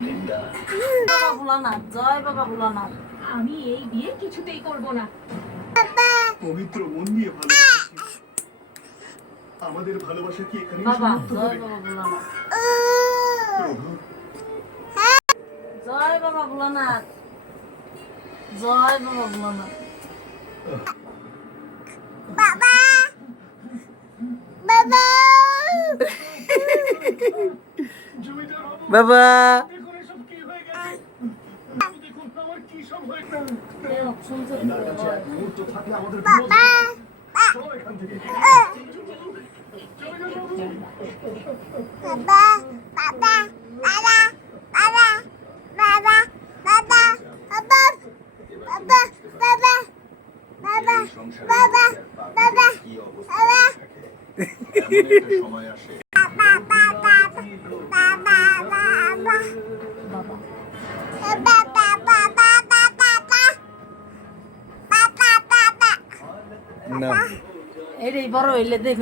বাবা ভোলানাথ, জয় বাবা ভোলানাথ। আমি এই বিয়ে কিছুতেই করব না। পবিত্র মন দিয়ে ভালোবাসি। আমাদের ভালোবাসা কি এখানে বাবা সমাপ্ত জয় হবে? বাবা ভোলানাথ, প্রভু, জয় বাবা ভোলানাথ, জয় বাবা ভোলানাথ। জমিদার বাবু, বাবা দেখুন এসব কি হয়ে গেছে। দেখুন আমার কি সব হয়ে গেছে। শুনছো তো? ওনার কাছে এক মুহূর্ত থাকলে আমাদের বিপদ হতো। চলো এখান থেকে। জমিদার বাবু, এই সংসারে কি অবস্থা থাকে, এমন একটা সময় আসে। না এটাই বড় হইলে দেখুন।